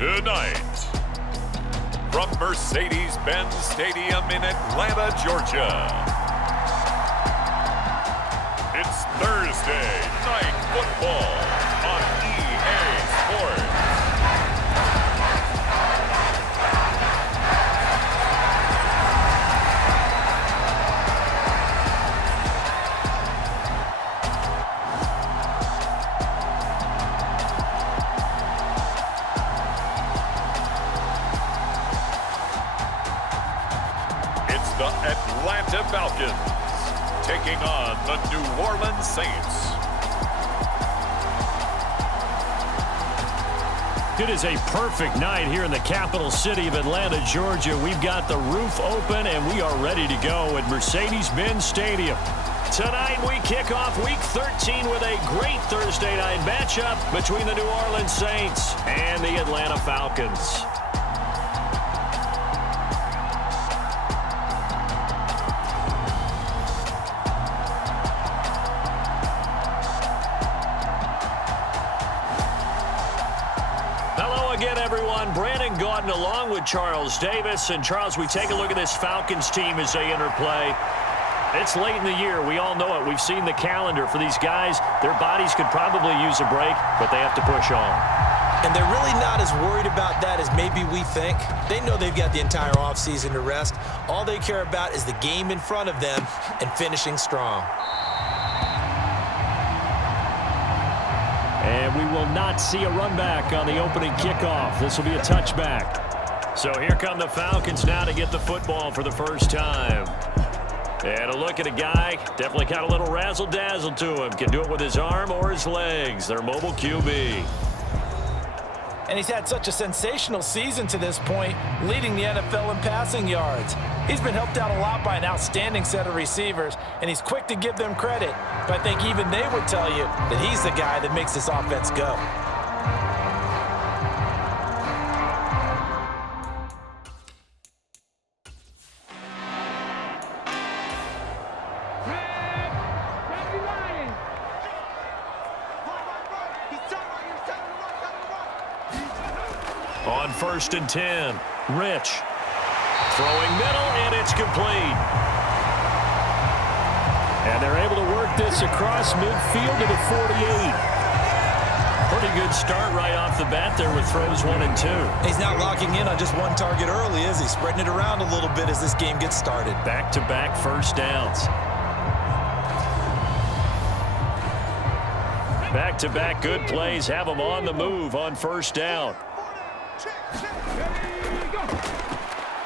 Tonight, from Mercedes-Benz Stadium in Atlanta, Georgia, it's Thursday Night Football on EA Sports. The Atlanta Falcons taking on the New Orleans Saints. It is a perfect night here in the capital city of Atlanta, Georgia. We've got the roof open and we are ready to go at Mercedes-Benz Stadium. Tonight we kick off Week 13 with a great Thursday night matchup between the New Orleans Saints and the Atlanta Falcons. Again, everyone, Brandon Gaudin along with Charles Davis. And, Charles, we take a look at this Falcons team as they enter play. It's late in the year. We all know it. We've seen the calendar for these guys. Their bodies could probably use a break, but they have to push on. And they're really not as worried about that as maybe we think. They know they've got the entire offseason to rest. All they care about is the game in front of them and finishing strong. And we will not see a run back on the opening kickoff. This will be a touchback. So here come the Falcons now to get the football for the first time. And a look at a guy, definitely got a little razzle-dazzle to him. Can do it with his arm or his legs. Their mobile QB. And he's had such a sensational season to this point, leading the NFL in passing yards. He's been helped out a lot by an outstanding set of receivers, and he's quick to give them credit. But I think even they would tell you that he's the guy that makes this offense go. On 1st and 10, Rich. Throwing middle, and it's complete. And they're able to work this across midfield to the 48. Pretty good start right off the bat there with throws 1 and 2. He's not locking in on just one target early, is he? Spreading it around a little bit as this game gets started. Back-to-back first downs. Back-to-back good plays have them on the move on first down.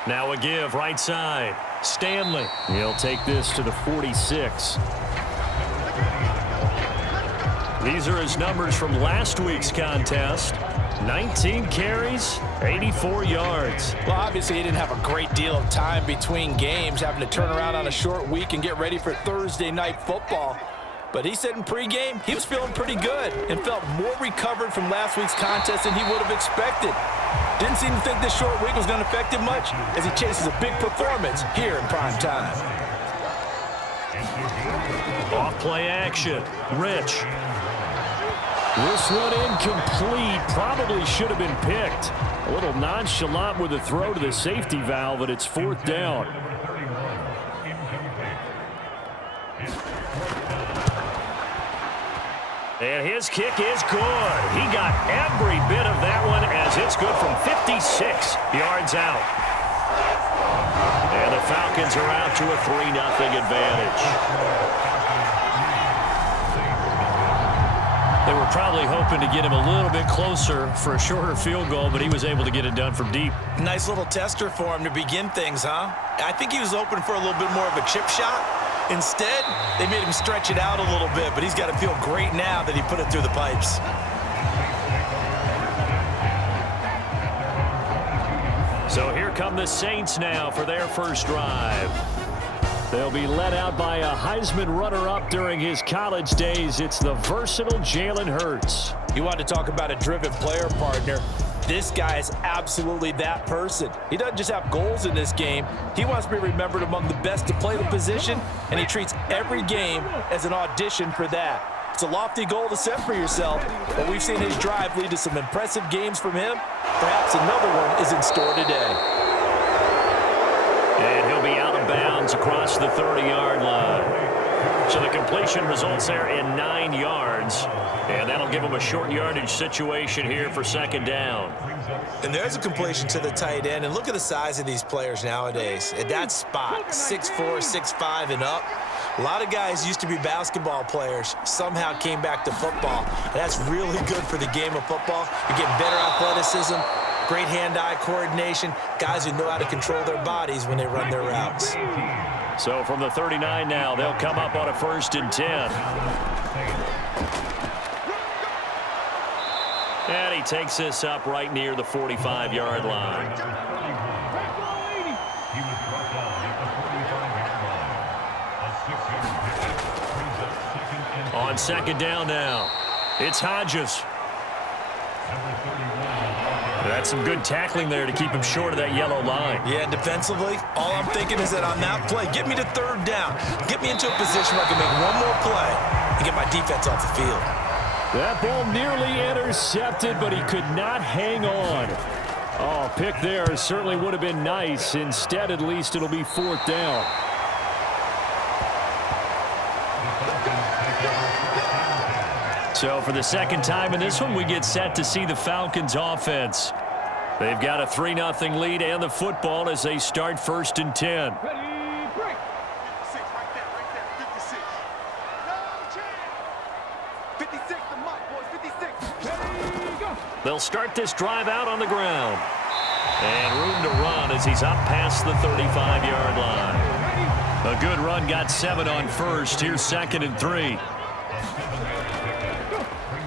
Now a give right side. Stanley. He'll take this to the 46. These are his numbers from last week's contest. 19 carries, 84 yards. Well, obviously he didn't have a great deal of time between games, having to turn around on a short week and get ready for Thursday night football. But he said in pregame he was feeling pretty good and felt more recovered from last week's contest than he would have expected. Didn't seem to think this short week was going to affect him much as he chases a big performance here in prime time. Off play action. Rich. This one incomplete. Probably should have been picked. A little nonchalant with the throw to the safety valve, and it's 4th down. And his kick is good. He got every bit of that one as it's good from 56 yards out. And the Falcons are out to a 3-0 advantage. They were probably hoping to get him a little bit closer for a shorter field goal, but he was able to get it done from deep. Nice little tester for him to begin things, huh? I think he was open for a little bit more of a chip shot. Instead, they made him stretch it out a little bit, but he's got to feel great now that he put it through the pipes. So here come the Saints now for their first drive. They'll be led out by a Heisman runner-up during his college days. It's the versatile Jalen Hurts. You want to talk about a driven player, partner. This guy is absolutely that person. He doesn't just have goals in this game. He wants to be remembered among the best to play the position, and he treats every game as an audition for that. It's a lofty goal to set for yourself, but we've seen his drive lead to some impressive games from him. Perhaps another one is in store today. And he'll be out of bounds across the 30-yard line. So the completion results there in 9 yards. And that'll give him a short yardage situation here for second down. And there's a completion to the tight end. And look at the size of these players nowadays. At that spot, 6'4", 6'5", and up. A lot of guys used to be basketball players, somehow came back to football. And that's really good for the game of football. You're getting better athleticism, great hand-eye coordination, guys who know how to control their bodies when they run their routes. So from the 39 now, they'll come up on a 1st and 10. And he takes this up right near the 45-yard line. On second down now, it's Hodges. That's some good tackling there to keep him short of that yellow line. Yeah, defensively, all I'm thinking is that on that play, get me to third down. Get me into a position where I can make one more play and get my defense off the field. That ball nearly intercepted, but he could not hang on. Oh, pick there certainly would have been nice. Instead, at least it'll be 4th down. So for the second time in this one, we get set to see the Falcons offense. They've got a 3-0 lead and the football as they start 1st and 10. Ready, break. 56 right there, 56. No chance. 56, the mark, boys, 56. Ready, go. They'll start this drive out on the ground. And room to run as he's up past the 35-yard line. A good run, got 7 on first. Here's 2nd and 3.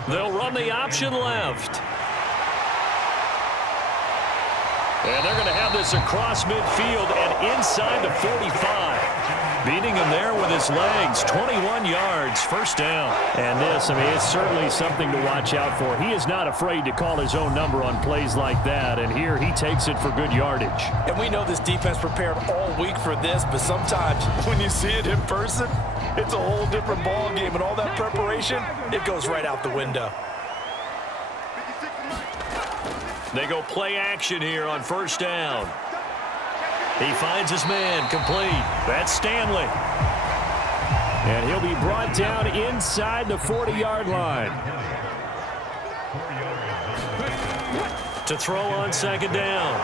They'll run the option left. And they're going to have this across midfield and inside the 45. Beating him there with his legs. 21 yards, 1st down. And this, I mean, it's certainly something to watch out for. He is not afraid to call his own number on plays like that. And here he takes it for good yardage. And we know this defense prepared all week for this, but sometimes when you see it in person, it's a whole different ball game, and all that preparation, it goes right out the window. They go play action here on 1st down. He finds his man, complete. That's Stanley. And he'll be brought down inside the 40-yard line. To throw on 2nd down,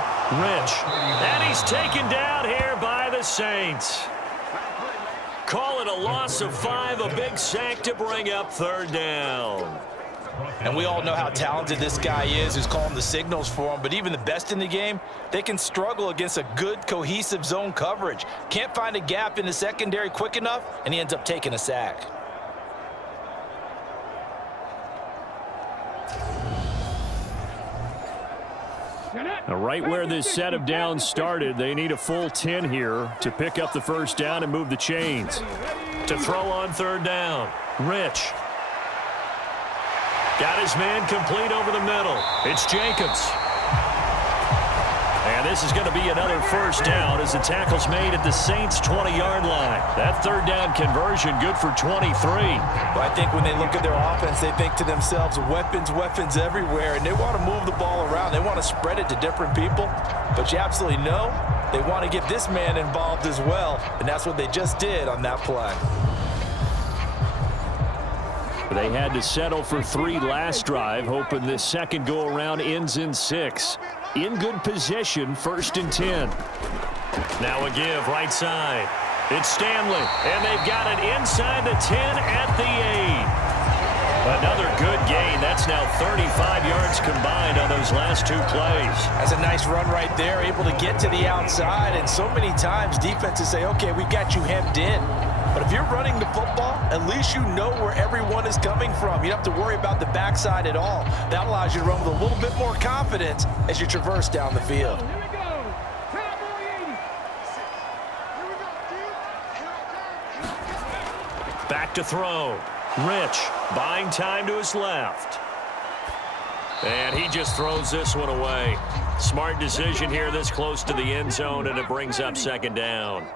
Rich. And he's taken down here by the Saints. Call it a loss of 5, a big sack to bring up 3rd down. And we all know how talented this guy is who's calling the signals for him, but even the best in the game, they can struggle against a good, cohesive zone coverage. Can't find a gap in the secondary quick enough, and he ends up taking a sack. Now, right where this set of downs started, they need a full 10 here to pick up the 1st down and move the chains. To throw on 3rd down, Rich. Got his man complete over the middle. It's Jacobs. And this is going to be another 1st down as the tackle's made at the Saints' 20-yard line. That 3rd down conversion good for 23. But I think when they look at their offense, they think to themselves, weapons, weapons everywhere, and they want to move the ball around. They want to spread it to different people. But you absolutely know they want to get this man involved as well, and that's what they just did on that play. They had to settle for 3 last drive, hoping this second go-around ends in 6. In good position, 1st and 10. Now a give, right side. It's Stanley, and they've got it inside the 10 at the 8. Another good gain. That's now 35 yards combined on those last 2 plays. That's a nice run right there, able to get to the outside, and so many times defenses say, okay, we got you hemmed in. But if you're running the football, at least you know where everyone is coming from. You don't have to worry about the backside at all. That allows you to run with a little bit more confidence as you traverse down the field. Back to throw. Rich buying time to his left. And he just throws this one away. Smart decision here this close to the end zone, and it brings up 2nd down.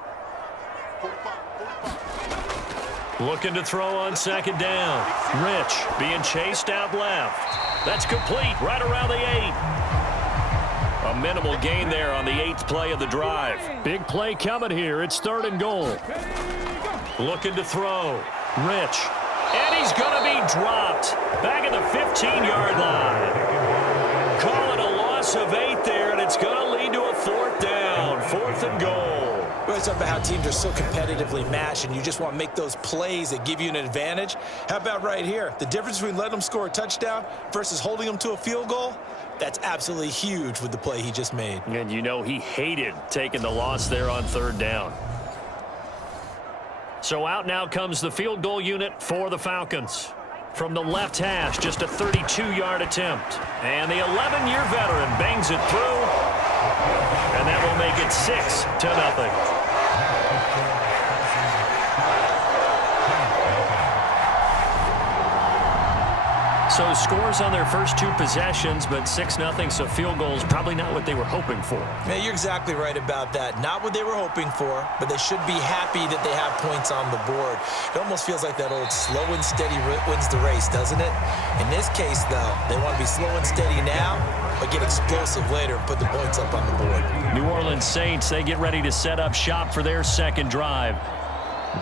Looking to throw on second down. Rich being chased out left. That's complete right around the 8. A minimal gain there on the 8th play of the drive. Big play coming here. It's 3rd and goal. Looking to throw. Rich. And he's going to be dropped. Back at the 15-yard line. Call it a loss of 8 there, and it's going to lead to a 4th down. 4th and goal. We're talking about how teams are so competitively matched, and you just want to make those plays that give you an advantage. How about right here? The difference between letting them score a touchdown versus holding them to a field goal, that's absolutely huge with the play he just made. And you know he hated taking the loss there on 3rd down. So out now comes the field goal unit for the Falcons. From the left hash, just a 32-yard attempt. And the 11-year veteran bangs it through. And that will make it 6-0. So scores on their first 2 possessions, but 6-0, so field goals probably not what they were hoping for. Yeah, you're exactly right about that. Not what they were hoping for, but they should be happy that they have points on the board. It almost feels like that old slow and steady wins the race, doesn't it? In this case, though, they want to be slow and steady now, but get explosive later and put the points up on the board. New Orleans Saints, they get ready to set up shop for their second drive.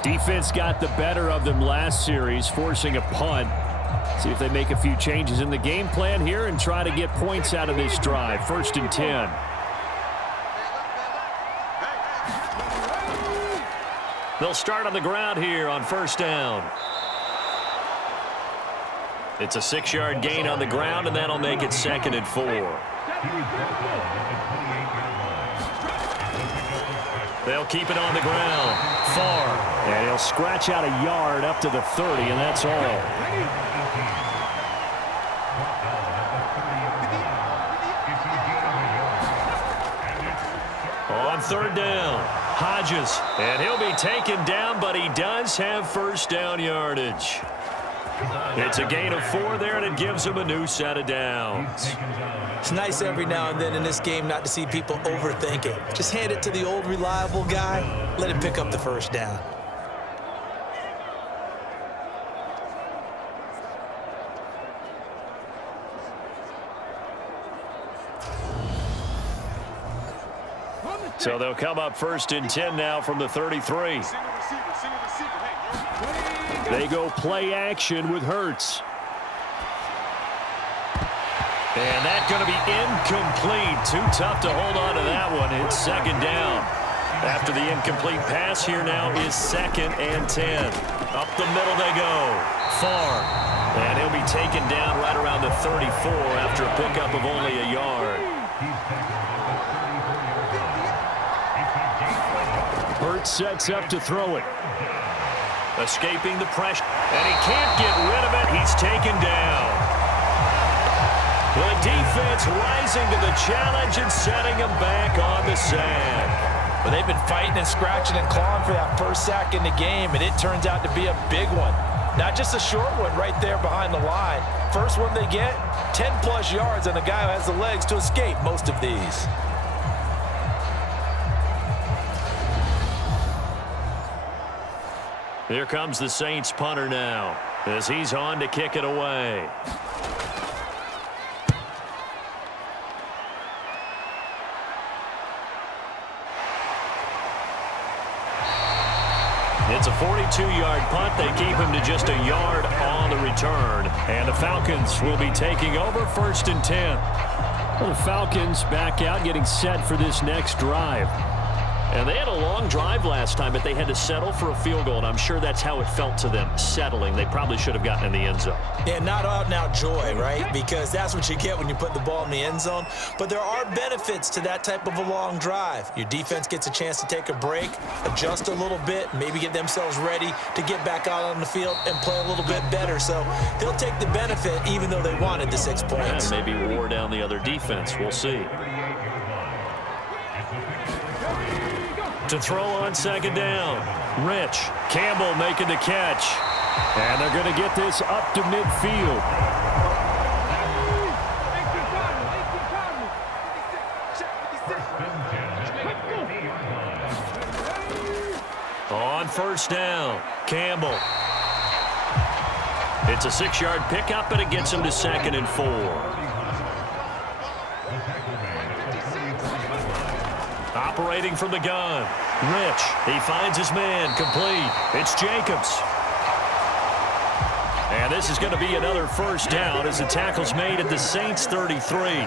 Defense got the better of them last series, forcing a punt. See if they make a few changes in the game plan here and try to get points out of this drive. 1st and 10. They'll start on the ground here on 1st down. It's a 6-yard gain on the ground, and that'll make it 2nd and 4. They'll keep it on the ground. Far. And he'll scratch out a yard up to the 30, and that's all. On 3rd down, Hodges, and he'll be taken down, but he does have 1st down yardage. It's a gain of 4 there, and it gives him a new set of downs. It's nice every now and then in this game not to see people overthink it. Just hand it to the old reliable guy, let him pick up the 1st down. So they'll come up 1st and 10 now from the 33. They go play action with Hurts. And that's going to be incomplete. Too tough to hold on to that one. It's 2nd down. After the incomplete pass, here now is 2nd and 10. Up the middle they go. Far. And he'll be taken down right around the 34 after a pickup of only a yard. Hurts sets up to throw it. Escaping the pressure. And he can't get rid of it. He's taken down. The defense rising to the challenge and setting him back on the sand. But they've been fighting and scratching and clawing for that first sack in the game, and it turns out to be a big one. Not just a short one right there behind the line. First one they get, 10-plus yards, and the guy who has the legs to escape most of these. Here comes the Saints punter now as he's on to kick it away. It's a 42-yard punt. They keep him to just a yard on the return. And the Falcons will be taking over 1st and 10. Well, the Falcons back out getting set for this next drive. And they had a long drive last time, but they had to settle for a field goal, and I'm sure that's how it felt to them, settling. They probably should have gotten in the end zone. Yeah, not out-and-out joy, right? Because that's what you get when you put the ball in the end zone. But there are benefits to that type of a long drive. Your defense gets a chance to take a break, adjust a little bit, maybe get themselves ready to get back out on the field and play a little bit better. So they'll take the benefit even though they wanted the 6 points. And maybe wore down the other defense. We'll see. To throw on 2nd down. Rich. Campbell making the catch. And they're going to get this up to midfield. On 1st down. Campbell. It's a 6-yard pickup, and it gets him to 2nd and 4. Operating from the gun. Rich. He finds his man. Complete. It's Jacobs. And this is going to be another first down as the tackle's made at the Saints 33.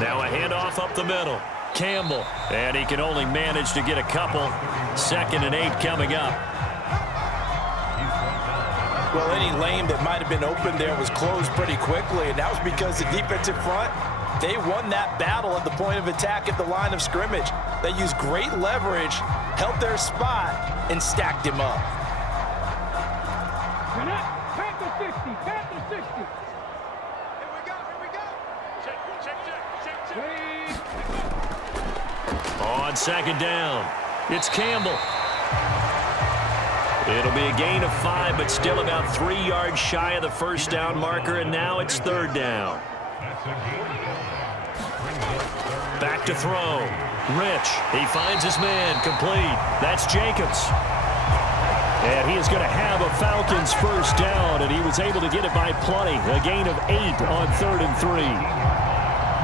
Now a handoff up the middle. Campbell. And he can only manage to get a couple. 2nd and 8 coming up. Well, any lane that might have been open there was closed pretty quickly, and that was because the defensive front, they won that battle at the point of attack at the line of scrimmage. They used great leverage, held their spot, and stacked him up. Panther 60, Panther 60. Here we go, here we go. Check. On 2nd down, it's Campbell. It'll be a gain of 5, but still about 3 yards shy of the first down marker, and now it's 3rd down. Back to throw. Rich. He finds his man. Complete. That's Jacobs. And he is going to have a Falcons first down, and he was able to get it by plenty. A gain of 8 on 3rd and 3.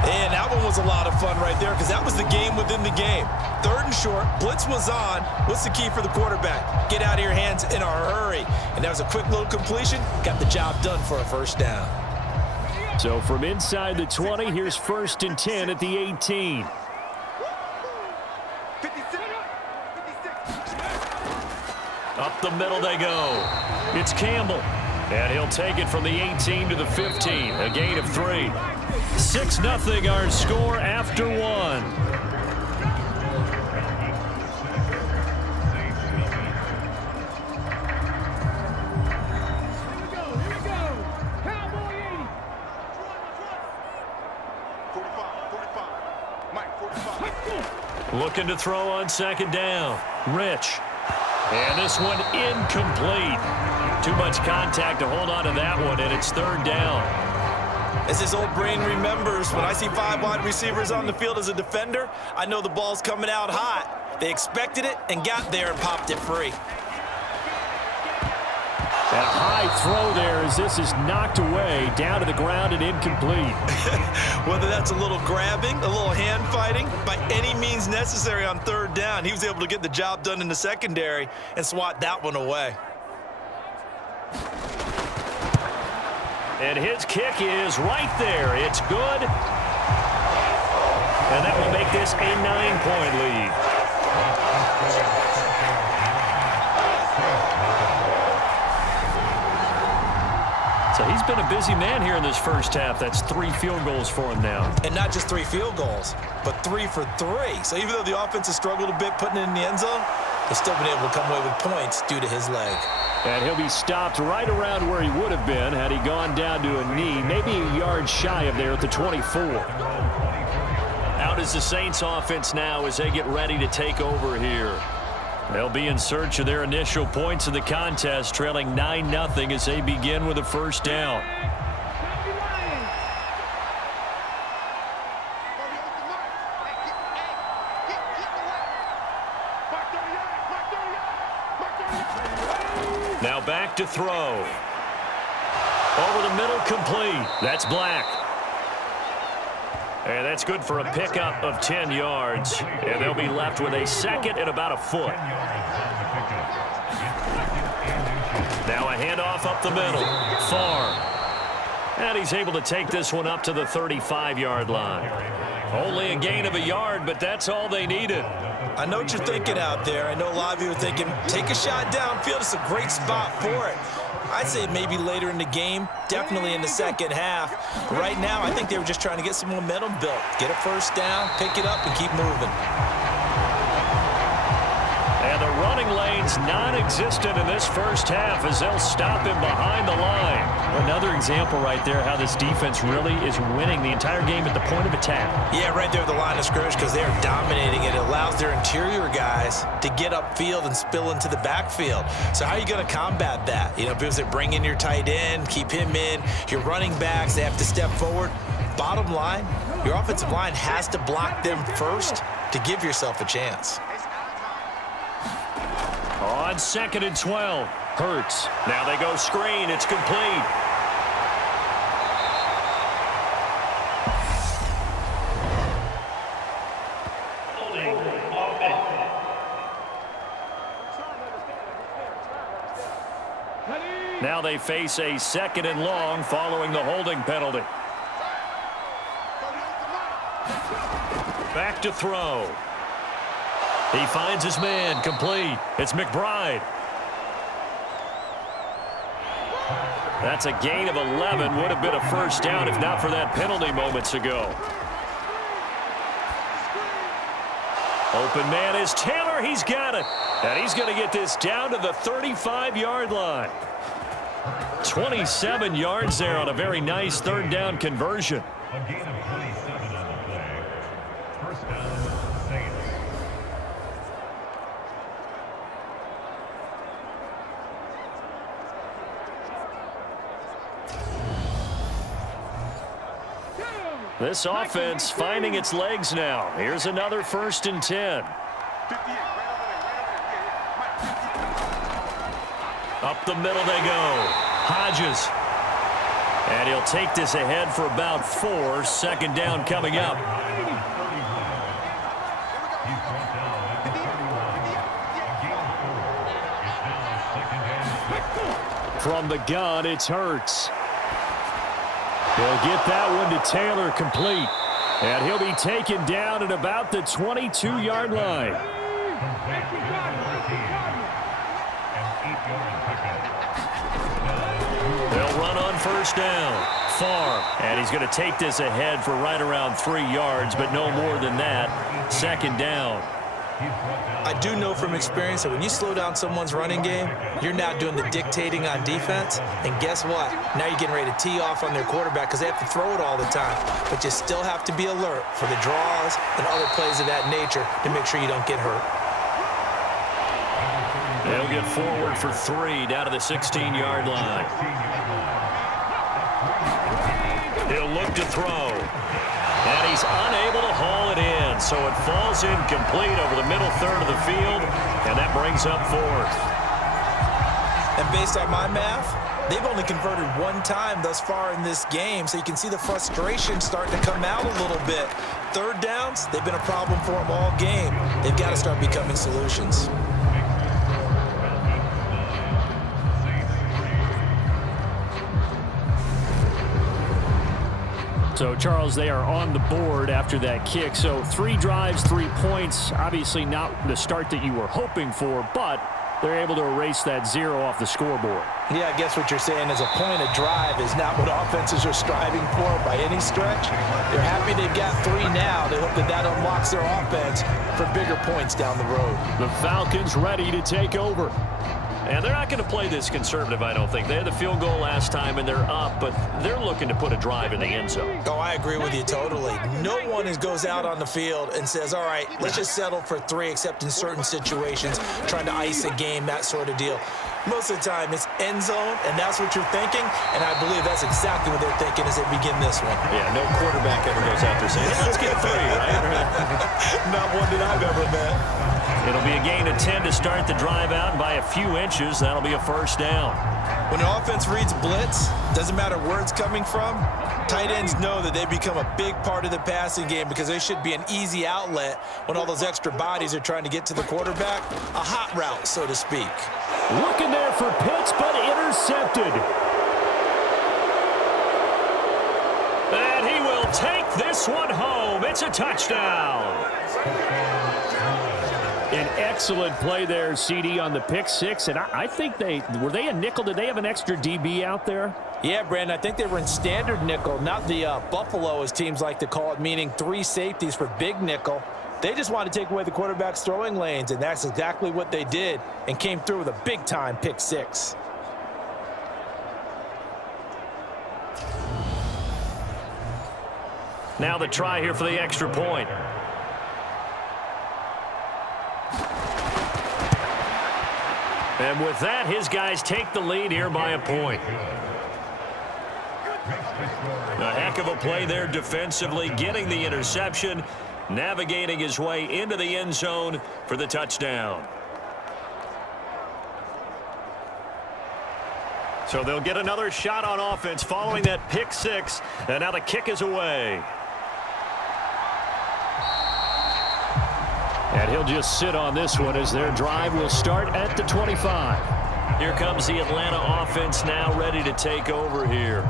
And that one was a lot of fun right there because that was the game within the game. 3rd and short, blitz was on. What's the key for the quarterback? Get out of your hands in a hurry. And that was a quick little completion. Got the job done for a first down. So from inside the 20, here's 1st and 10 at the 18. 56. Up the middle they go. It's Campbell. And he'll take it from the 18 to the 15. A gain of 3. 6-0 our score after 1. Here we go. Cowboy 80. 45. Mike, 45. Looking to throw on 2nd down. Rich. And this one incomplete. Too much contact to hold on to that one, and it's 3rd down. As his old brain remembers, when I see 5 wide receivers on the field as a defender, I know the ball's coming out hot. They expected it and got there and popped it free. And a high throw there as this is knocked away, down to the ground and incomplete. Whether that's a little grabbing, a little hand fighting, by any means necessary on 3rd down, he was able to get the job done in the secondary and swat that one away. And his kick is right there. It's good. And that will make this a 9-point lead. So he's been a busy man here in this first half. That's 3 field goals for him now. And not just 3 field goals, but 3 for 3. So even though the offense has struggled a bit putting it in the end zone, they've still been able to come away with points due to his leg. And he'll be stopped right around where he would have been had he gone down to a knee, maybe a yard shy of there at the 24. Out is the Saints offense now as they get ready to take over here. They'll be in search of their initial points in the contest, trailing 9-0 as they begin with a first down. Now back to throw. Over the middle, complete. That's Black. And that's good for a pickup of 10 yards. And they'll be left with a 2nd and about a foot. Now a handoff up the middle. Far. And he's able to take this one up to the 35-yard line. Only a gain of a yard, but that's all they needed. I know what you're thinking out there. I know a lot of you are thinking, take a shot downfield. It's a great spot for it. I'd say maybe later in the game, definitely in the second half. Right now, I think they were just trying to get some momentum built. Get a first down, pick it up, and keep moving. And the running lane's non-existent in this first half as they'll stop him behind the line. Another example right there how this defense really is winning the entire game at the point of attack. Yeah, right there at the line of scrimmage because they are dominating it. It allows their interior guys to get upfield and spill into the backfield. So how are you going to combat that? You know, because they bring in your tight end, keep him in. Your running backs, they have to step forward. Bottom line, your offensive line has to block them first to give yourself a chance. On on 2nd and 12. Hurts. Now they go screen. It's complete. Now they face a 2nd and long following the holding penalty. Back to throw. He finds his man, complete. It's McBride. That's a gain of 11. Would have been a first down if not for that penalty moments ago. Open man is Taylor. He's got it. And he's going to get this down to the 35-yard line. 27 yards there on a very nice 3rd down conversion. A gain of 27 on the play. First down, Saints. This offense finding its legs now. Here's another 1st and 10. Up the middle they go. Hodges. And he'll take this ahead for about 4. 2nd down coming up. From the gun, it's Hurts. He'll get that one to Taylor, complete. And he'll be taken down at about the 22-yard line. They'll run on 1st down. Far. And he's going to take this ahead for right around 3 yards, but no more than that. 2nd down. I do know from experience that when you slow down someone's running game, you're now doing the dictating on defense. And guess what? Now you're getting ready to tee off on their quarterback because they have to throw it all the time. But you still have to be alert for the draws and other plays of that nature to make sure you don't get hurt. They'll get forward for 3 down to the 16-yard line. He'll look to throw. And he's unable to haul it in, so it falls incomplete over the middle 3rd of the field, and that brings up 4th. And based on my math, they've only converted 1 time thus far in this game, so you can see the frustration starting to come out a little bit. 3rd downs, they've been a problem for them all game. They've got to start becoming solutions. So, Charles, they are on the board after that kick. So 3 drives, 3 points. Obviously not the start that you were hoping for, but they're able to erase that 0 off the scoreboard. Yeah, I guess what you're saying is a point of drive is not what offenses are striving for by any stretch. They're happy they've got 3 now. They hope that that unlocks their offense for bigger points down the road. The Falcons ready to take over. And they're not going to play this conservative, I don't think. They had the field goal last time, and they're up, but they're looking to put a drive in the end zone. Oh, I agree with you totally. No one goes out on the field and says, all right, let's just settle for 3, except in certain situations, trying to ice a game, that sort of deal. Most of the time, it's end zone, and that's what you're thinking, and I believe that's exactly what they're thinking as they begin this one. Yeah, no quarterback ever goes out there saying, let's get 3, right? Not one that I've ever met. It'll be a gain of 10 to start the drive out, and by a few inches, that'll be a 1st down. When the offense reads blitz, doesn't matter where it's coming from, tight ends know that they become a big part of the passing game because they should be an easy outlet when all those extra bodies are trying to get to the quarterback. A hot route, so to speak. Looking there for Pitts, but intercepted. And he will take this one home. It's a touchdown. An excellent play there, CD, on the pick 6. And I think were they a nickel? Did they have an extra DB out there? Yeah, Brandon, I think they were in standard nickel, not the Buffalo, as teams like to call it, meaning 3 safeties for big nickel. They just wanted to take away the quarterback's throwing lanes, and that's exactly what they did and came through with a big-time pick 6. Now the try here for the extra point. And with that, his guys take the lead here by a point. A heck of a play there defensively, getting the interception, navigating his way into the end zone for the touchdown. So they'll get another shot on offense following that pick six. And now the kick is away. And he'll just sit on this one as their drive will start at the 25. Here comes the Atlanta offense now ready to take over here.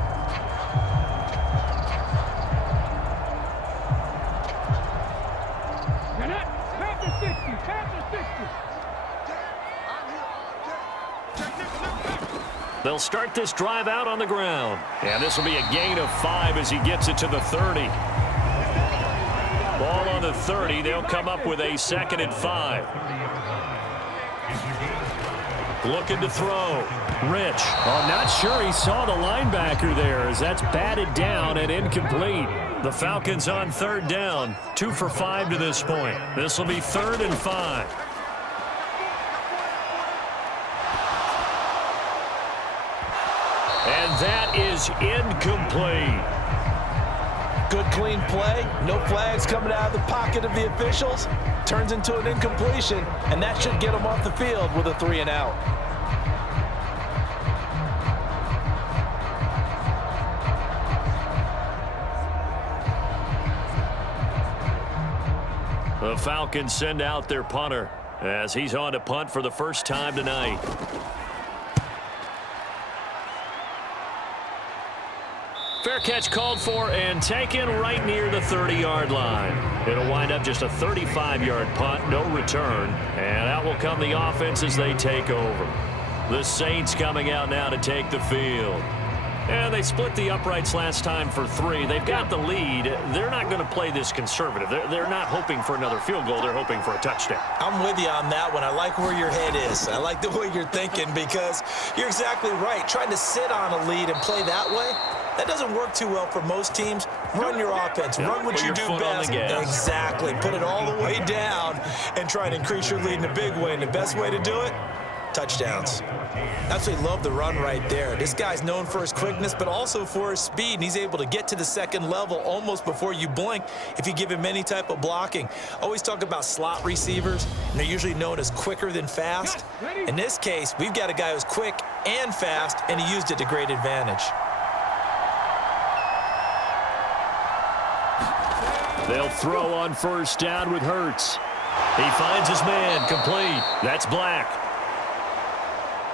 They'll start this drive out on the ground. And this will be a gain of 5 as he gets it to the 30. Ball on the 30. They'll come up with a 2nd and 5. Looking to throw. Rich. Oh, not sure he saw the linebacker there as that's batted down and incomplete. The Falcons on 3rd down. 2 for 5 to this point. This will be 3rd and 5. And that is incomplete. Good clean play. No flags coming out of the pocket of the officials. Turns into an incompletion, and that should get them off the field with a 3 and out. The Falcons send out their punter as he's on to punt for the first time tonight. Fair catch called for and taken right near the 30-yard line. It'll wind up just a 35-yard punt, no return. And out will come the offense as they take over. The Saints coming out now to take the field. And they split the uprights last time for 3. They've got the lead. They're not going to play this conservative. They're not hoping for another field goal. They're hoping for a touchdown. I'm with you on that one. I like where your head is. I like the way you're thinking because you're exactly right. Trying to sit on a lead and play that way, that doesn't work too well for most teams. Run your offense. Run what you do best. Exactly. Put it all the way down and try and increase your lead in a big way. And the best way to do it, touchdowns. Absolutely love the run right there. This guy's known for his quickness, but also for his speed. And he's able to get to the 2nd level almost before you blink if you give him any type of blocking. Always talk about slot receivers, and they're usually known as quicker than fast. In this case, we've got a guy who's quick and fast, and he used it to great advantage. They'll throw on 1st down with Hurts. He finds his man, complete. That's Black.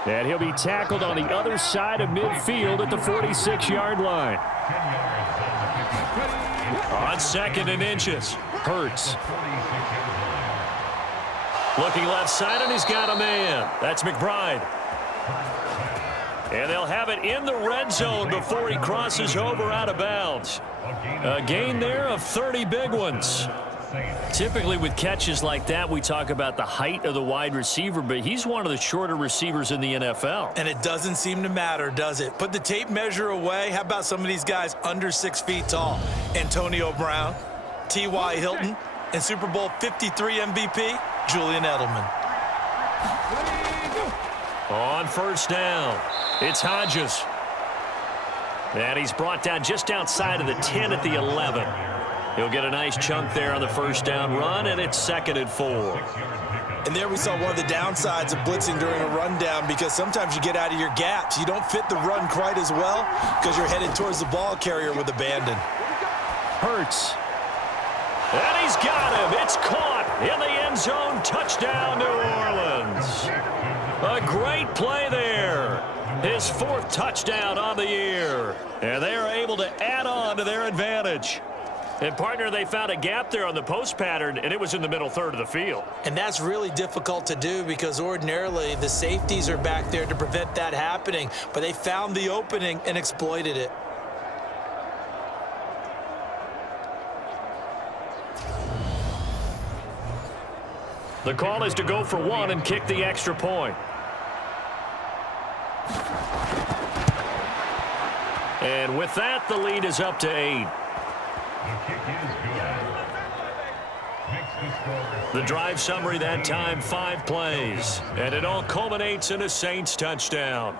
And he'll be tackled on the other side of midfield at the 46-yard line. On 2nd and inches, Hurts. Looking left side, and he's got a man. That's McBride. And they'll have it in the red zone before he crosses over out of bounds. A gain there of 30 big ones. Typically with catches like that, we talk about the height of the wide receiver, but he's one of the shorter receivers in the NFL. And it doesn't seem to matter, does it? Put the tape measure away. How about some of these guys under 6 feet tall? Antonio Brown, T.Y. Hilton, and Super Bowl 53 MVP, Julian Edelman. On 1st down, it's Hodges. And he's brought down just outside of the 10 at the 11. He'll get a nice chunk there on the 1st down run, and it's 2nd and 4. And there we saw one of the downsides of blitzing during a rundown because sometimes you get out of your gaps. You don't fit the run quite as well because you're headed towards the ball carrier with abandon. Hurts. And he's got him. It's caught in the end zone. Touchdown, New Orleans. A great play there. His 4th touchdown on the year. And they are able to add on to their advantage. And, partner, they found a gap there on the post pattern, and it was in the middle 3rd of the field. And that's really difficult to do because ordinarily the safeties are back there to prevent that happening. But they found the opening and exploited it. The call is to go for 1 and kick the extra point. And with that, the lead is up to 8. The drive summary that time, 5 plays. And it all culminates in a Saints touchdown.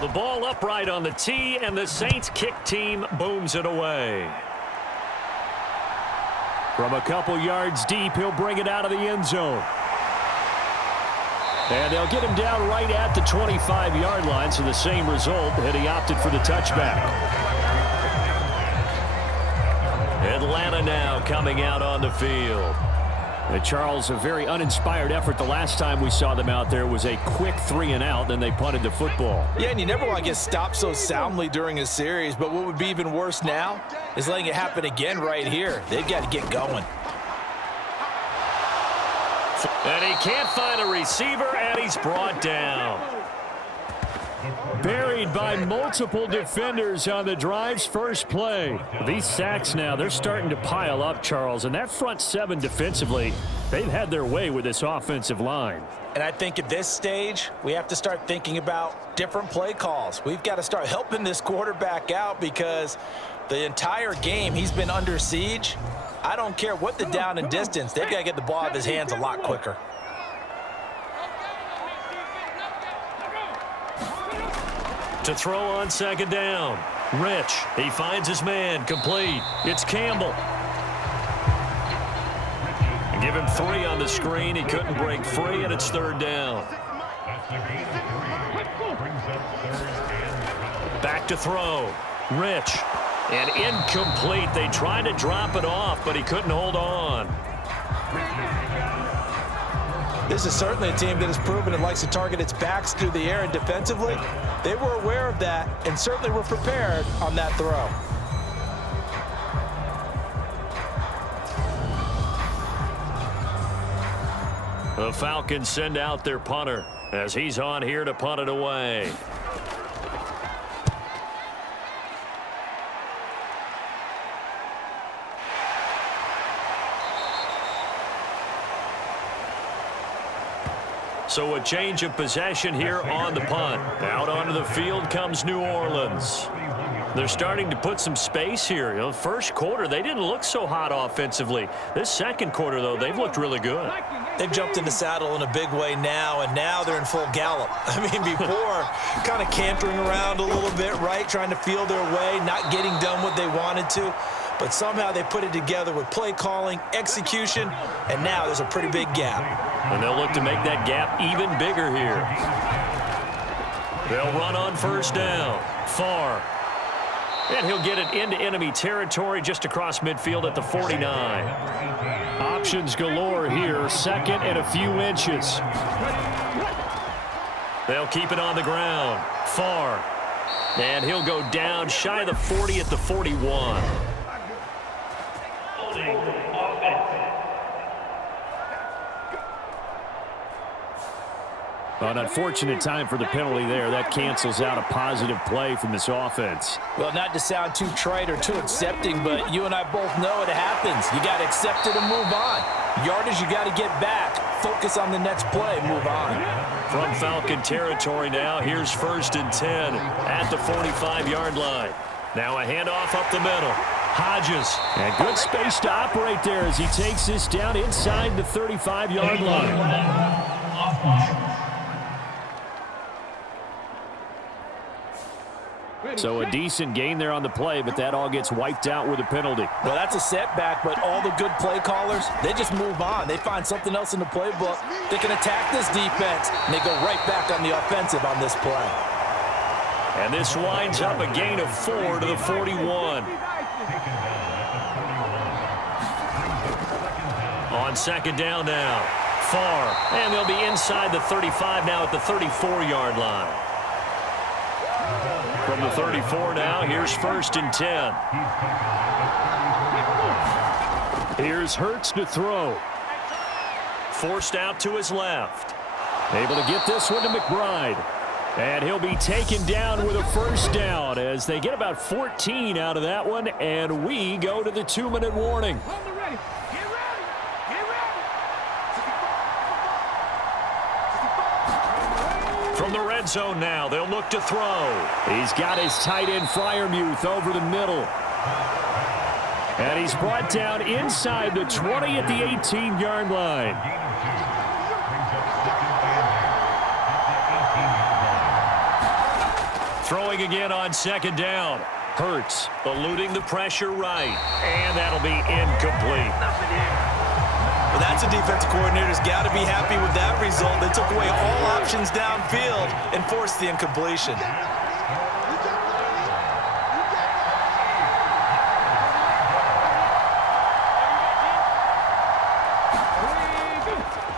The ball upright on the tee, and the Saints kick team booms it away. From a couple yards deep, he'll bring it out of the end zone. And they'll get him down right at the 25-yard line, so the same result, and he opted for the touchback. Atlanta now coming out on the field. And Charles, a very uninspired effort. The last time we saw them out there was a quick 3-and-out, then they punted the football. Yeah, and you never want to get stopped so soundly during a series, but what would be even worse now is letting it happen again right here. They've got to get going. And he can't find a receiver, and he's brought down. Buried by multiple defenders on the drive's first play. These sacks now, they're starting to pile up, Charles. And that front seven defensively, they've had their way with this offensive line. And I think at this stage, we have to start thinking about different play calls. We've got to start helping this quarterback out because the entire game he's been under siege. I don't care what the down and distance. They've got to get the ball out of his hands a lot quicker. To throw on second down. Rich, he finds his man, complete. It's Campbell. Give him 3 on the screen. He couldn't break free, and it's third down. Back to throw. Rich. And incomplete. They tried to drop it off, but he couldn't hold on. This is certainly a team that has proven it likes to target its backs through the air, and defensively, they were aware of that and certainly were prepared on that throw. The Falcons send out their punter as he's on here to punt it away. So a change of possession here on the punt. Out onto the field comes New Orleans. They're starting to put some space here. You know, first quarter, they didn't look so hot offensively. This second quarter, though, they've looked really good. They've jumped in the saddle in a big way now, and now they're in full gallop. I mean, before, kind of cantering around a little bit, right, trying to feel their way, not getting done what they wanted to. But somehow they put it together with play calling, execution, and now there's a pretty big gap. And they'll look to make that gap even bigger here. They'll run on first down. Farr. And he'll get it into enemy territory just across midfield at the 49. Options galore here. Second and a few inches. They'll keep it on the ground. Farr. And he'll go down shy of the 40 at the 41. An unfortunate time for the penalty there. That cancels out a positive play from this offense. Well, not to sound too trite or too accepting, but you and I both know it happens. You got to accept it and move on. Yardage, you got to get back. Focus on the next play. Move on. From Falcon territory now, here's 1st and 10 at the 45-yard line. Now a handoff up the middle. Hodges. And good space to operate there as he takes this down inside the 35-yard line. So a decent gain there on the play, but that all gets wiped out with a penalty. Well, that's a setback, but all the good play callers, they just move on. They find something else in the playbook. They can attack this defense, and they go right back on the offensive on this play. And this winds up a gain of 4 to the 41. On second down now. Farr. And they'll be inside the 35 now at the 34-yard line. From the 34 now, here's 1st and 10. Here's Hurts to throw. Forced out to his left. Able to get this one to McBride. And he'll be taken down with a first down as they get about 14 out of that one, and we go to the 2-minute warning. From the red zone now, they'll look to throw. He's got his tight end Freiermuth over the middle. And he's brought down inside the 20 at the 18-yard line. Throwing again on second down. Hurts eluding the pressure right. And that'll be incomplete. defensive coordinator's got to be happy with that result. They took away all options downfield and forced the incompletion.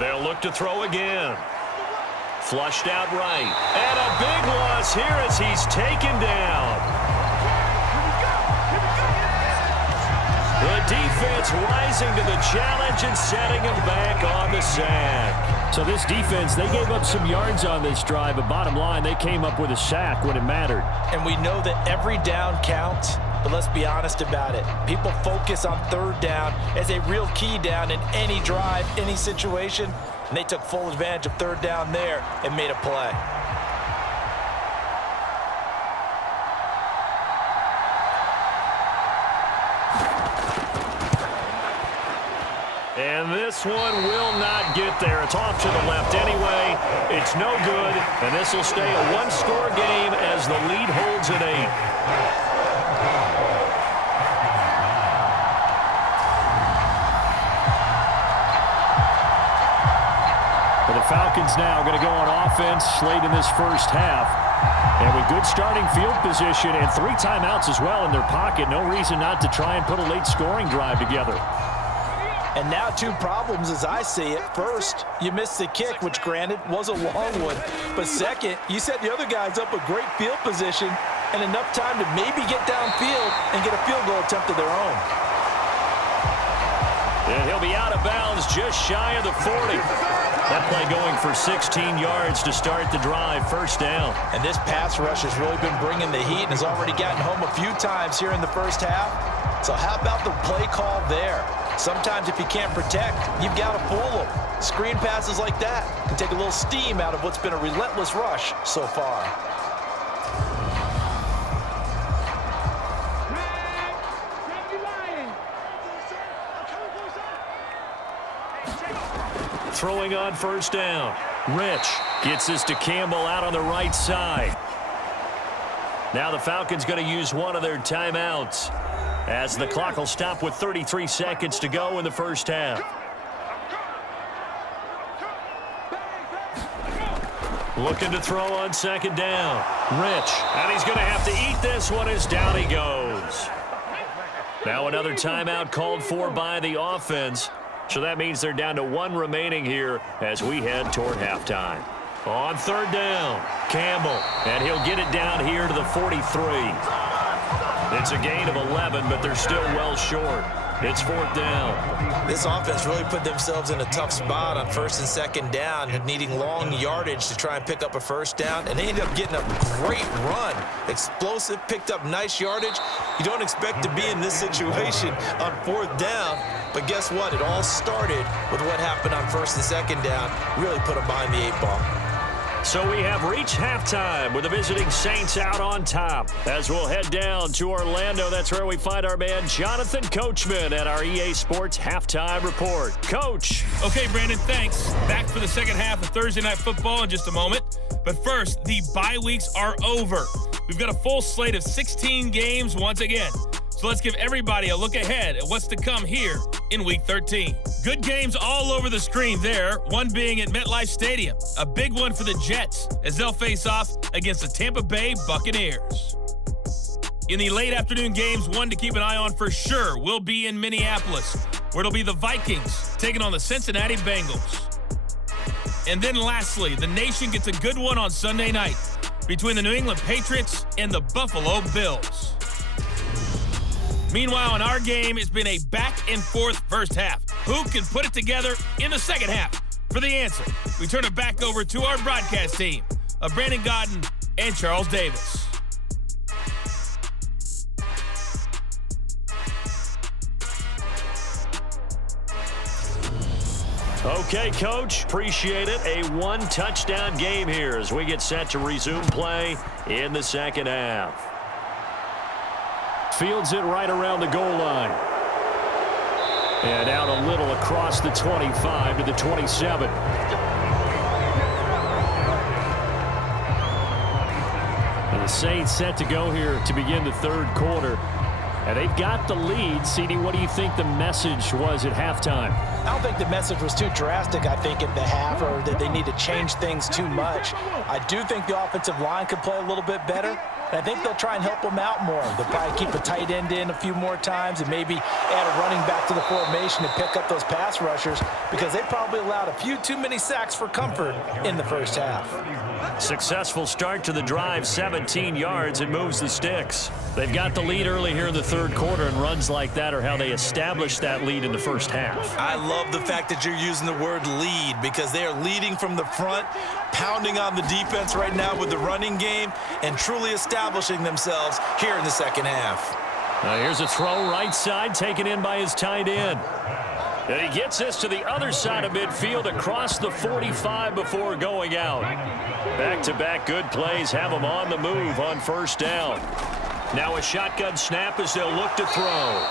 They'll look to throw again. Flushed out right. And a big loss here as he's taken down. The defense rising to the challenge and setting him back on the sack. So this defense, they gave up some yards on this drive, but bottom line, they came up with a sack when it mattered. And we know that every down counts, but let's be honest about it. People focus on third down as a real key down in any drive, any situation, and they took full advantage of third down there and made a play. And this one will not get there. It's off to the left anyway. It's no good, and this will stay a one-score game as the lead holds at 8. Well, the Falcons now going to go on offense late in this first half. And with good starting field position and 3 timeouts as well in their pocket, no reason not to try and put a late scoring drive together. And now 2 problems as I see it. First, you missed the kick, which granted was a long one. But second, you set the other guys up with great field position and enough time to maybe get downfield and get a field goal attempt of their own. And he'll be out of bounds just shy of the 40. That play going for 16 yards to start the drive, first down. And this pass rush has really been bringing the heat and has already gotten home a few times here in the first half. So how about the play call there? Sometimes if you can't protect, you've got to fool them. Screen passes like that can take a little steam out of what's been a relentless rush so far. Throwing on first down. Rich gets this to Campbell out on the right side. Now the Falcons going to use one of their timeouts, as the clock will stop with 33 seconds to go in the first half. Looking to throw on second down. Rich, and he's going to have to eat this one as down he goes. Now another timeout called for by the offense. So that means they're down to 1 remaining here as we head toward halftime. On third down, Campbell, and he'll get it down here to the 43. It's a gain of 11, but they're still well short. It's fourth down. This offense really put themselves in a tough spot on first and second down, needing long yardage to try and pick up a first down, and they ended up getting a great run. Explosive, picked up nice yardage. You don't expect to be in this situation on fourth down, but guess what? It all started with what happened on first and second down. Really put them behind the 8 ball. So we have reached halftime with the visiting Saints out on top. As we'll head down to Orlando, that's where we find our man Jonathan Coachman at our EA Sports Halftime Report. Coach. Okay, Brandon, thanks. Back for the second half of Thursday Night Football in just a moment. But first, the bye weeks are over. We've got a full slate of 16 games once again. So let's give everybody a look ahead at what's to come here in Week 13. Good games all over the screen there, one being at MetLife Stadium. A big one for the Jets as they'll face off against the Tampa Bay Buccaneers. In the late afternoon games, one to keep an eye on for sure will be in Minneapolis, where it'll be the Vikings taking on the Cincinnati Bengals. And then lastly, the nation gets a good one on Sunday night between the New England Patriots and the Buffalo Bills. Meanwhile, in our game, it's been a back-and-forth first half. Who can put it together in the second half? For the answer, we turn it back over to our broadcast team of Brandon Godden and Charles Davis. Okay, Coach, appreciate it. A 1-touchdown game here as we get set to resume play in the second half. Fields it right around the goal line. And out a little across the 25 to the 27. And the Saints set to go here to begin the third quarter. And they've got the lead. CD, what do you think the message was at halftime? I don't think the message was too drastic, I think, at the half, or that they need to change things too much. I do think the offensive line could play a little bit better, and I think they'll try and help them out more. They'll probably keep a tight end in a few more times and maybe add a running back to the formation to pick up those pass rushers, because they probably allowed a few too many sacks for comfort in the first half. Successful start to the drive, 17 yards, and moves the sticks. They've got the lead early here in the third quarter, and runs like that are how they established that lead in the first half. I love the fact that you're using the word lead, because they are leading from the front, pounding on the defense right now with the running game, and truly establishing themselves here in the second half. Here's a throw right side, taken in by his tight end. And he gets this to the other side of midfield across the 45 before going out. Back-to-back good plays have him on the move on first down. Now a shotgun snap as they'll look to throw.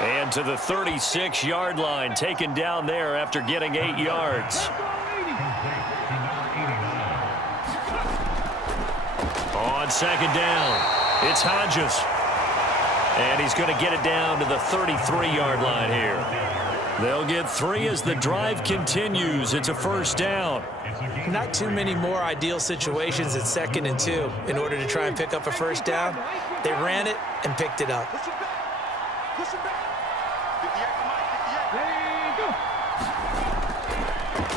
And to the 36-yard line, taken down there after getting 8 yards. On second down, it's Hodges. And he's going to get it down to the 33-yard line here. They'll get 3 as the drive continues. It's a first down. Not too many more ideal situations at 2nd and 2 in order to try and pick up a first down. They ran it and picked it up.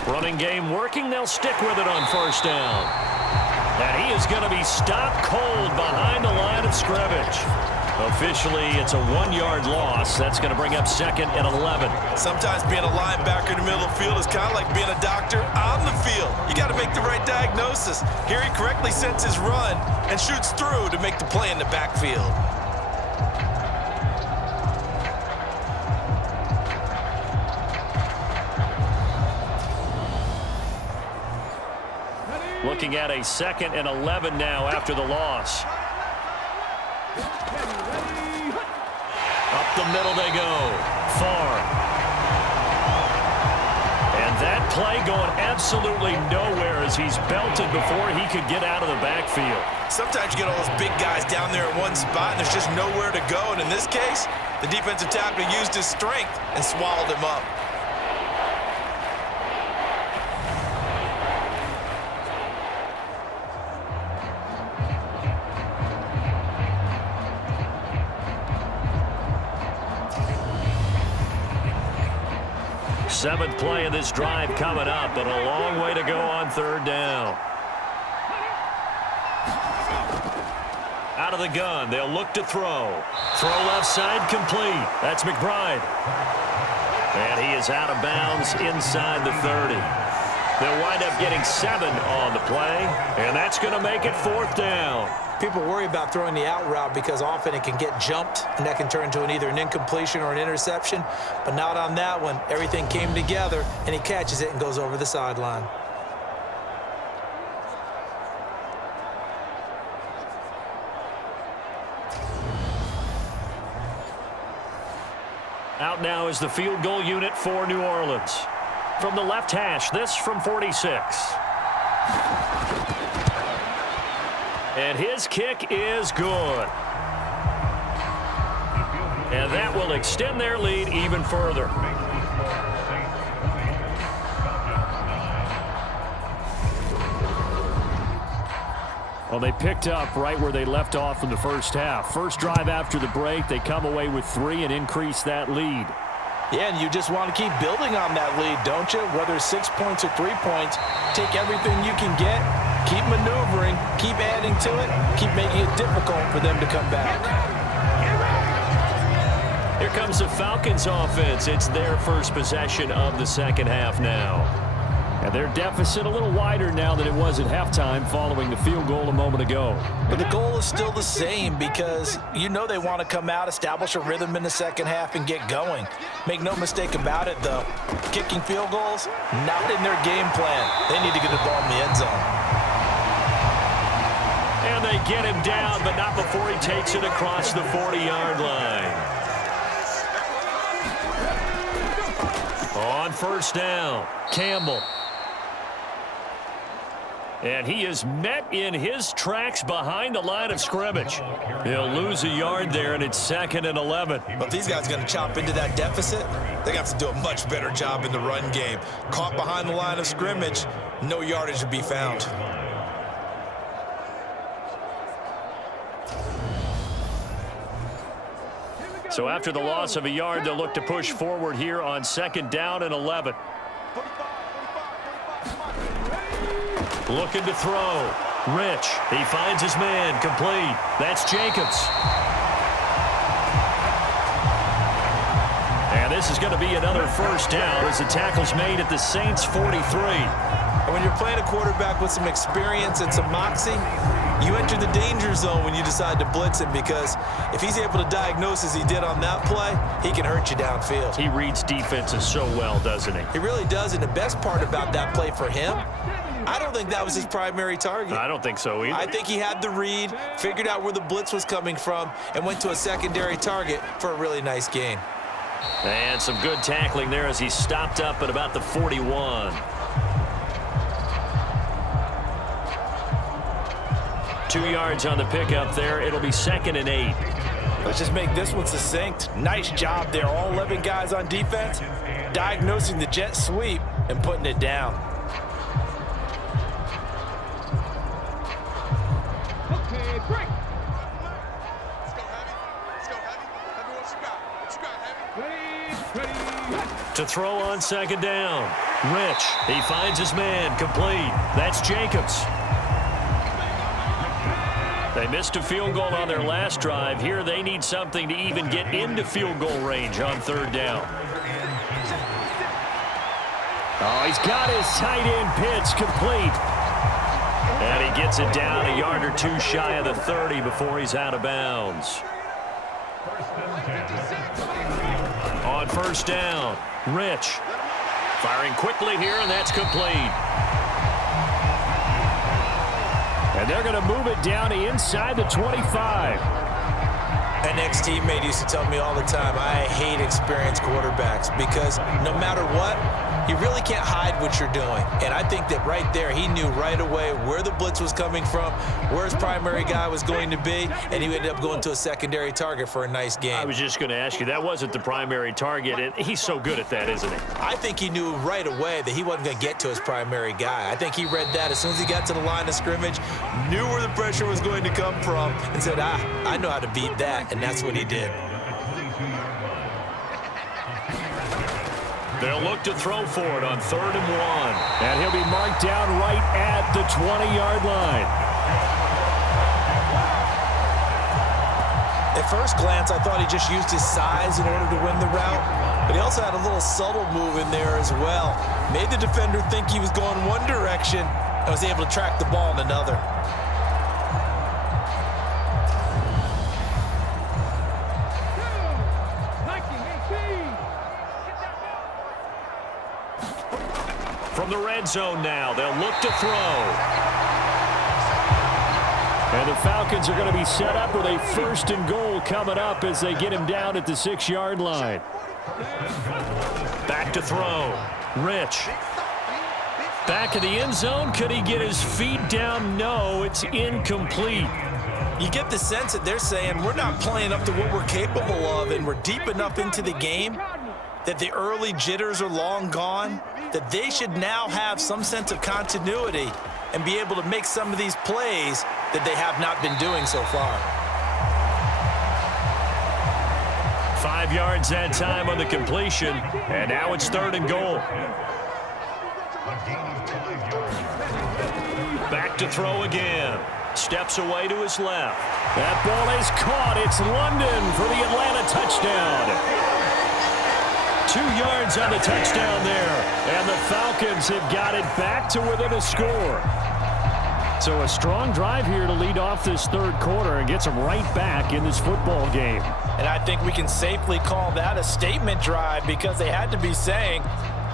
Running game working. They'll stick with it on first down. And he is going to be stopped cold behind the line of scrimmage. Officially, it's a 1-yard loss. That's going to bring up 2nd and 11. Sometimes being a linebacker in the middle of the field is kind of like being a doctor on the field. You got to make the right diagnosis. Here he correctly sets his run and shoots through to make the play in the backfield. Looking at a 2nd and 11 now after the loss. Up the middle they go. Far. And that play going absolutely nowhere as he's belted before he could get out of the backfield. Sometimes you get all those big guys down there in one spot and there's just nowhere to go. And in this case, the defensive tackle used his strength and swallowed him up. Seventh play of this drive coming up, but a long way to go on third down. Out of the gun, they'll look to throw. Throw left side complete. That's McBride. And he is out of bounds inside the 30. They'll wind up getting 7 on the play, and that's going to make it 4th down. People worry about throwing the out route because often it can get jumped, and that can turn into either an incompletion or an interception. But not on that one. Everything came together, and he catches it and goes over the sideline. Out now is the field goal unit for New Orleans. From the left hash, this from 46. And his kick is good. And that will extend their lead even further. Well, they picked up right where they left off in the first half. First drive after the break, they come away with 3 and increase that lead. Yeah, and you just want to keep building on that lead, don't you? Whether it's 6 points or 3 points, take everything you can get, keep maneuvering, keep adding to it, keep making it difficult for them to come back. Here comes the Falcons offense. It's their first possession of the second half now. And their deficit a little wider now than it was at halftime following the field goal a moment ago. But the goal is still the same because you know they want to come out, establish a rhythm in the second half, and get going. Make no mistake about it, though. Kicking field goals, not in their game plan. They need to get the ball in the end zone. And they get him down, but not before he takes it across the 40-yard line. On first down, Campbell. And he is met in his tracks behind the line of scrimmage. He'll lose a yard there, and it's 2nd and 11. But if these guys are going to chop into that deficit, they're going to have to do a much better job in the run game. Caught behind the line of scrimmage, no yardage to be found. So after the loss of a yard, they'll look to push forward here on 2nd down and 11. Looking to throw. Rich. He finds his man. Complete. That's Jacobs. And this is going to be another 1st down as the tackle's made at the Saints' 43. And when you're playing a quarterback with some experience and some moxie, you enter the danger zone when you decide to blitz him, because if he's able to diagnose as he did on that play, he can hurt you downfield. He reads defenses so well, doesn't he? He really does, and the best part about that play for him, I don't think that was his primary target. I don't think so either. I think he had the read, figured out where the blitz was coming from, and went to a secondary target for a really nice gain. And some good tackling there as he stopped up at about the 41. 2 yards on the pickup there. It'll be 2nd and 8. Let's just make this one succinct. Nice job there. All 11 guys on defense, diagnosing the jet sweep and putting it down. Okay, break. Let's go, Heavy. Let's go, Heavy. Heavy, what you got? What you got, Heavy? Ready. To throw on 2nd down. Rich. He finds his man. Complete. That's Jacobs. They missed a field goal on their last drive. Here they need something to even get into field goal range on 3rd down. Oh, he's got his tight end pitch complete. And he gets it down a yard or 2 shy of the 30 before he's out of bounds. On 1st down, Rich. Firing quickly here, and that's complete. And they're going to move it down to inside the 25. An ex-teammate used to tell me all the time, I hate experienced quarterbacks, because no matter what, you really can't hide what you're doing. And I think that right there, he knew right away where the blitz was coming from, where his primary guy was going to be, and he ended up going to a secondary target for a nice game. I was just going to ask you, that wasn't the primary target, and he's so good at that, isn't he? I think he knew right away that he wasn't going to get to his primary guy. I think he read that as soon as he got to the line of scrimmage, knew where the pressure was going to come from, and said, I know how to beat that, and that's what he did. They'll look to throw for it on 3rd and 1. And he'll be marked down right at the 20-yard line. At first glance, I thought he just used his size in order to win the route, but he also had a little subtle move in there as well. Made the defender think he was going one direction and was able to track the ball in another. From the red zone now, they'll look to throw. And the Falcons are going to be set up with a 1st and goal coming up as they get him down at the 6-yard line. Back to throw. Rich. Back in the end zone. Could he get his feet down? No, it's incomplete. You get the sense that they're saying we're not playing up to what we're capable of, and we're deep enough into the game that the early jitters are long gone, that they should now have some sense of continuity and be able to make some of these plays that they have not been doing so far. 5 yards that time on the completion, and now it's 3rd and goal. Back to throw again. Steps away to his left. That ball is caught. It's London for the Atlanta touchdown. 2 yards on the touchdown there. And the Falcons have got it back to within a score. So a strong drive here to lead off this 3rd quarter and gets them right back in this football game. And I think we can safely call that a statement drive, because they had to be saying,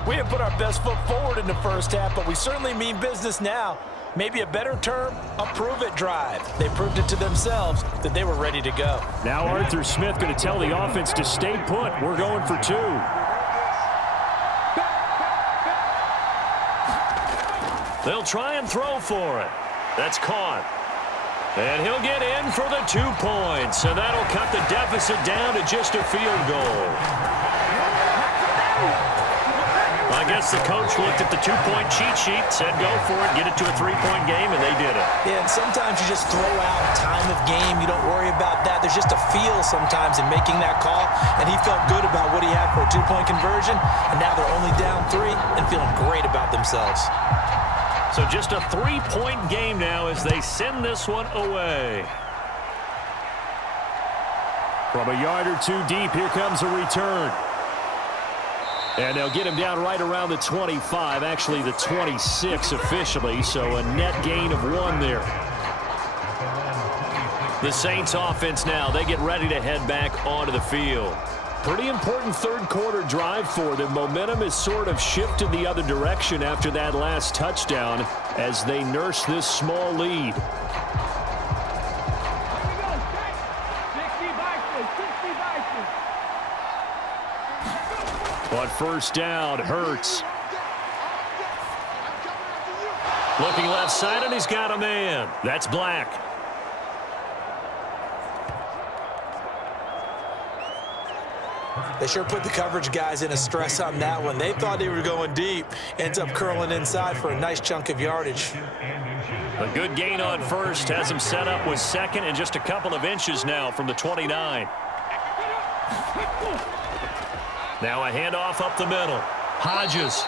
we didn't put our best foot forward in the first half, but we certainly mean business now. Maybe a better term, a prove-it drive. They proved it to themselves that they were ready to go. Now Arthur Smith going to tell the offense to stay put. We're going for 2. They'll try and throw for it. That's caught. And he'll get in for the 2 points. And that'll cut the deficit down to just a field goal. I guess the coach looked at the 2-point cheat sheet, said go for it, get it to a 3-point game, and they did it. Yeah, and sometimes you just throw out time of game. You don't worry about that. There's just a feel sometimes in making that call, and he felt good about what he had for a 2-point conversion, and now they're only down 3 and feeling great about themselves. So just a 3-point game now as they send this one away. From a yard or 2 deep, here comes a return. And they'll get him down right around the 25, actually the 26 officially, so a net gain of 1 there. The Saints offense now, they get ready to head back onto the field. Pretty important third-quarter drive for them. Momentum has sort of shifted the other direction after that last touchdown as they nurse this small lead. But first down, Hurts. Looking left side, and he's got a man. That's Black. They sure put the coverage guys in a stress on that one. They thought they were going deep. Ends up curling inside for a nice chunk of yardage. A good gain on first. Has him set up with second and just a couple of inches now from the 29. Now a handoff up the middle. Hodges.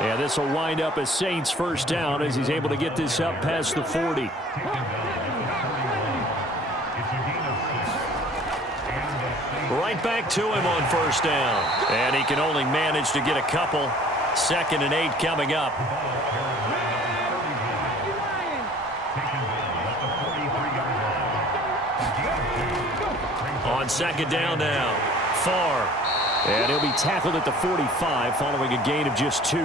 And this will wind up as Saints first down as he's able to get this up past the 40. Right back to him on first down. And he can only manage to get a couple. 2nd and 8 coming up. On 2nd down now. Farr. And he'll be tackled at the 45 following a gain of just 2.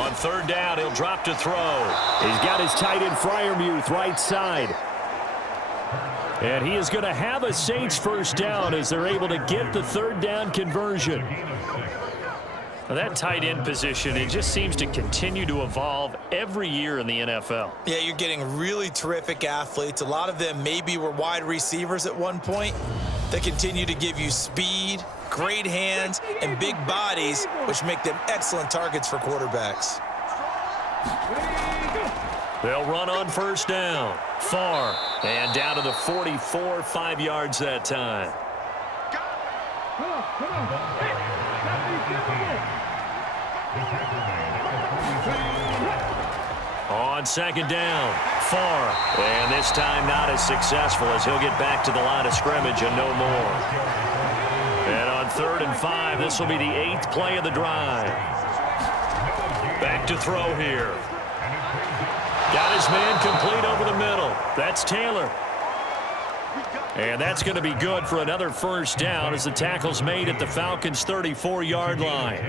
On 3rd down, he'll drop to throw. He's got his tight end Freiermuth right side. And he is going to have a Saints first down as they're able to get the 3rd down conversion. Well, that tight end position, it just seems to continue to evolve every year in the NFL. Yeah, you're getting really terrific athletes. A lot of them maybe were wide receivers at one point. They continue to give you speed, great hands, and big bodies, which make them excellent targets for quarterbacks. They'll run on first down. Farr. And down to the 44, 5 yards that time. On 2nd down, Farr. And this time not as successful as he'll get back to the line of scrimmage and no more. And on 3rd and 5, this will be the 8th play of the drive. Back to throw here. Got his man complete over the middle. That's Taylor. And that's going to be good for another first down as the tackle's made at the Falcons' 34-yard line.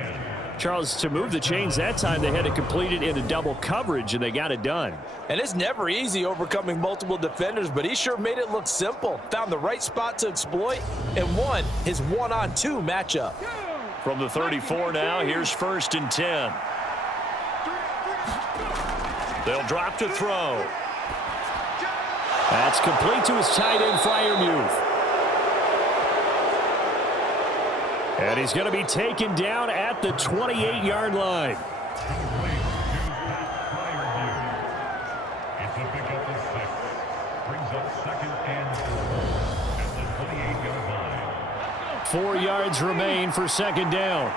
Charles, to move the chains that time, they had to complete it into double coverage, and they got it done. And it's never easy overcoming multiple defenders, but he sure made it look simple. Found the right spot to exploit and won his 1-on-2 matchup. From the 34 now, here's 1st and 10. They'll drop to throw. That's complete to his tight end, Freiermuth. And he's going to be taken down at the 28-yard line. It's a pickup of 6. Brings up 2nd and 4 at the 28-yard line. 4 yards remain for 2nd down.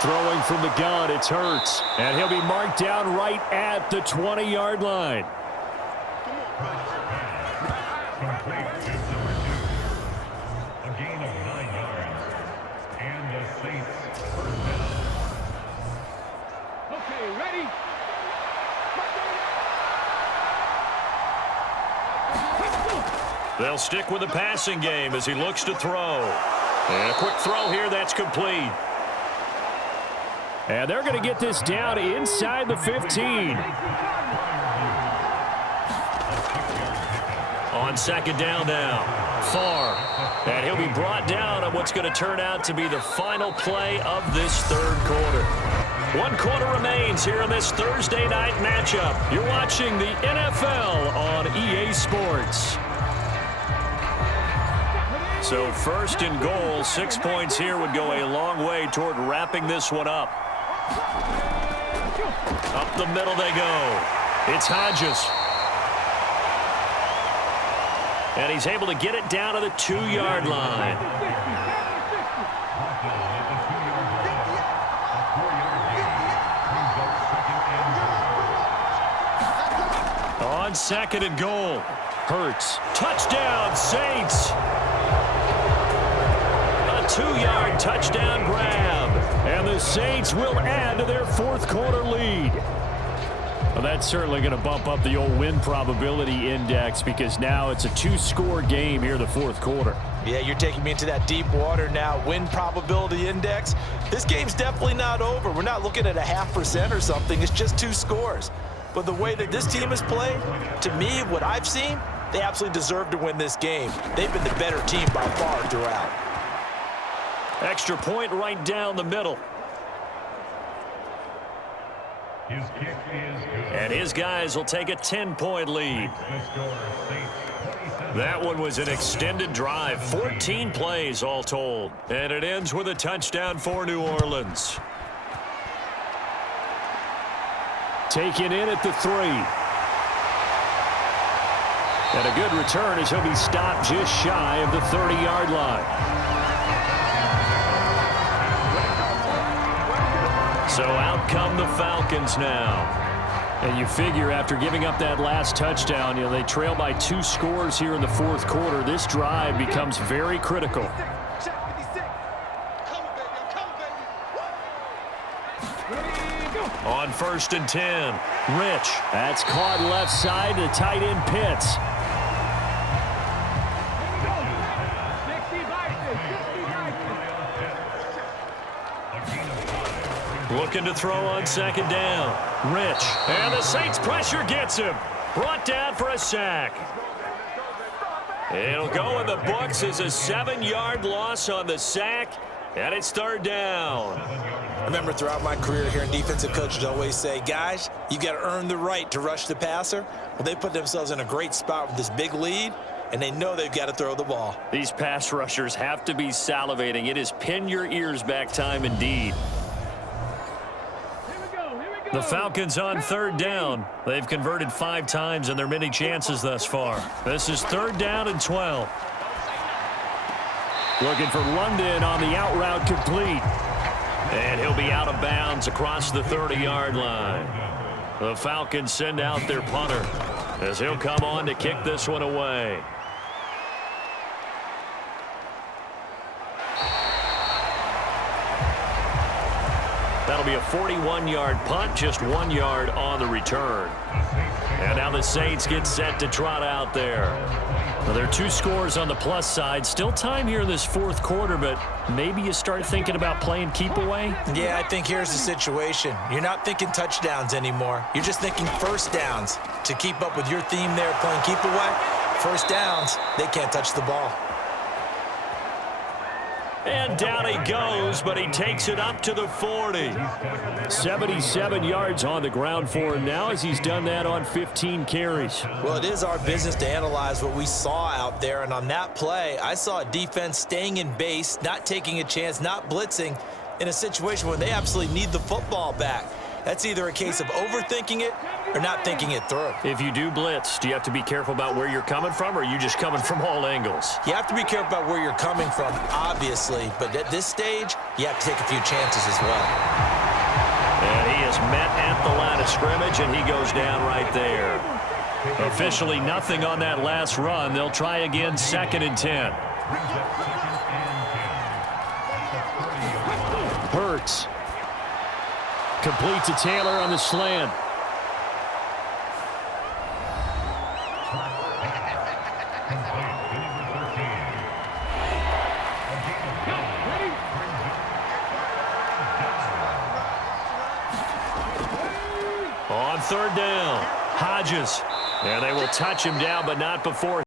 Throwing from the gun, it's Hurts. And he'll be marked down right at the 20-yard line. Complete to number 2. A gain of 9 yards. And the Saints first down. Okay, ready? They'll stick with the passing game as he looks to throw. And a quick throw here, that's complete. And they're going to get this down inside the 15. On second down now, Farr. And he'll be brought down on what's going to turn out to be the final play of this third quarter. 1 quarter remains here in this Thursday night matchup. You're watching the NFL on EA Sports. So first and goal, 6 points here would go a long way toward wrapping this one up. Up the middle they go. It's Hodges. And he's able to get it down to the 2-yard line. On second and goal, Hurts. Touchdown, Saints. A 2-yard touchdown grab. And the Saints will add to their fourth quarter lead. Well, that's certainly going to bump up the old win probability index because now it's a 2-score game here in the fourth quarter. Yeah, you're taking me into that deep water now. Win probability index. This game's definitely not over. We're not looking at a 0.5% or something. It's just 2 scores. But the way that this team has played, to me, what I've seen, they absolutely deserve to win this game. They've been the better team by far throughout. Extra point right down the middle. His kick is good. And his guys will take a 10-point lead. That one was an extended drive, 14 plays all told. And it ends with a touchdown for New Orleans. Taken in at the 3. And a good return as he'll be stopped just shy of the 30-yard line. So out come the Falcons now. And you figure after giving up that last touchdown, they trail by 2 scores here in the fourth quarter. This drive becomes very critical. On first and 10, Rich. That's caught left side to tight end Pitts. Looking to throw on second down. Rich. And the Saints pressure gets him. Brought down for a sack. It'll go in the books as a 7-yard loss on the sack. And it's third down. I remember throughout my career hearing defensive coaches always say, guys, you got to earn the right to rush the passer. Well, they put themselves in a great spot with this big lead, and they know they've got to throw the ball. These pass rushers have to be salivating. It is pin your ears back time indeed. The Falcons on third down. They've converted 5 times in their many chances thus far. This is third down and 12. Looking for London on the out route complete. And he'll be out of bounds across the 30-yard line. The Falcons send out their punter as he'll come on to kick this one away. That'll be a 41-yard punt, just 1 yard on the return. And now the Saints get set to trot out there. Well, there are 2 scores on the plus side. Still time here in this fourth quarter, but maybe you start thinking about playing keep away? Yeah, I think here's the situation. You're not thinking touchdowns anymore. You're just thinking first downs. To keep up with your theme there, playing keep away, first downs, they can't touch the ball. And down he goes, but he takes it up to the 40. 77 yards on the ground for him now as he's done that on 15 carries. Well, it is our business to analyze what we saw out there, and on that play, I saw a defense staying in base, not taking a chance, not blitzing, in a situation where they absolutely need the football back. That's either a case of overthinking it or not thinking it through. If you do blitz, do you have to be careful about where you're coming from, or are you just coming from all angles? You have to be careful about where you're coming from, obviously, but at this stage, you have to take a few chances as well. And he is met at the line of scrimmage, and he goes down right there. Officially nothing on that last run. They'll try again, second and 10. Hurts. Complete to Taylor on the slant. third down. Hodges. And they will touch him down, but not before